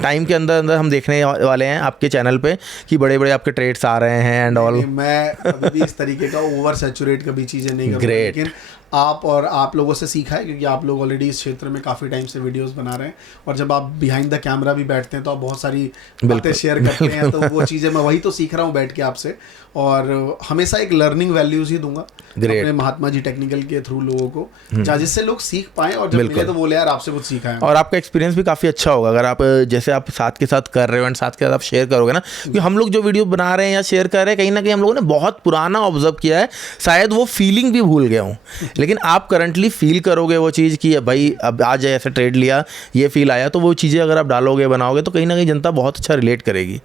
टाइम के अंदर हम देखने वाले हैं आपके चैनल पे कि बड़े बड़े आपके ट्रेड्स आ रहे हैं एंड ऑल? मैं अभी भी इस तरीके का ओवर सैचुरेट कभी चीज़ें नहीं करता, लेकिन आप लोगों से सीखा है, क्योंकि आप लोग ऑलरेडी इस क्षेत्र में काफ़ी टाइम से वीडियोस बना रहे हैं, और जब आप बिहाइंड द कैमरा भी बैठते हैं तो आप बहुत सारी बातें शेयर करते हैं, तो वो चीज़ें मैं वही तो सीख रहा हूँ बैठ के आपसे, और हमेशा एक लर्निंग वैल्यूज़ ही दूंगा। Great. अपने महात्मा जी टेक्निकल के थ्रू लोगों को, जहाँ जिससे लोग सीख पाए, और जब मिले तो बोले यार आपसे कुछ सीखा है। और आपका एक्सपीरियंस भी काफ़ी अच्छा होगा अगर आप जैसे आप साथ के साथ कर रहे हो एंड साथ के साथ आप शेयर करोगे ना, क्योंकि हम लोग जो वीडियो बना रहे हैं या शेयर कर रहे हैं कहीं ना कहीं हम लोगों ने बहुत पुराना ऑब्जर्व किया है, शायद वो फीलिंग भी भूल गया हूँ, लेकिन आप करंटली फील करोगे वो चीज़ कि भाई अब आज ऐसे ट्रेड लिया, ये फील आया, तो वो चीज़ें अगर आप डालोगे बनाओगे तो कहीं ना कहीं जनता बहुत अच्छा रिलेट करेगी।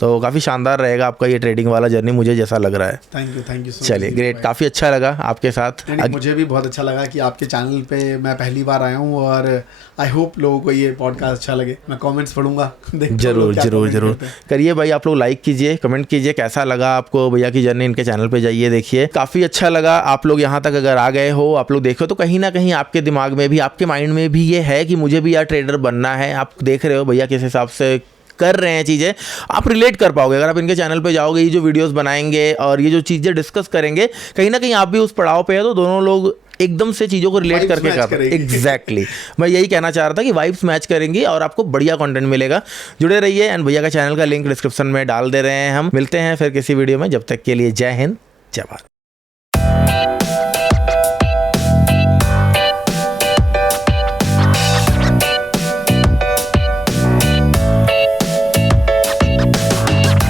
तो काफ़ी शानदार रहेगा आपका ये ट्रेडिंग वाला जर्नी, मुझे जैसा लग रहा है। Thank you. चलिए ग्रेट, काफ़ी अच्छा लगा आपके साथ। मुझे भी बहुत अच्छा लगा कि आपके चैनल पे मैं पहली बार आया हूँ, और आई होप लोगों को ये पॉडकास्ट अच्छा लगे। मैं कमेंट्स पढ़ूंगा, जरूर करिए भाई, आप लोग लाइक कीजिए, कमेंट कीजिए कैसा लगा आपको भैया की जर्नी। इनके चैनल पे जाइए, देखिए काफ़ी अच्छा लगा। आप लोग यहाँ तक अगर आ गए हो, आप लोग देखो तो कहीं ना कहीं आपके दिमाग में भी, आपके माइंड में भी ये है कि मुझे भी यार ट्रेडर बनना है। आप देख रहे हो भैया किस हिसाब से कर रहे हैं चीज़ें, आप रिलेट कर पाओगे अगर आप इनके चैनल पे जाओगे। ये जो वीडियोस बनाएंगे और ये जो चीज़ें डिस्कस करेंगे, कहीं ना कहीं आप भी उस पड़ाव पे है, तो दोनों लोग एकदम से चीज़ों को रिलेट करके कर रहे हैं। एग्जैक्टली मैं यही कहना चाह रहा था कि वाइब्स मैच करेंगी और आपको बढ़िया कंटेंट मिलेगा। जुड़े रहिए, एंड भैया का चैनल का लिंक डिस्क्रिप्शन में डाल दे रहे हैं हम। मिलते हैं फिर किसी वीडियो में, जब तक के लिए जय हिंद, जय भारत।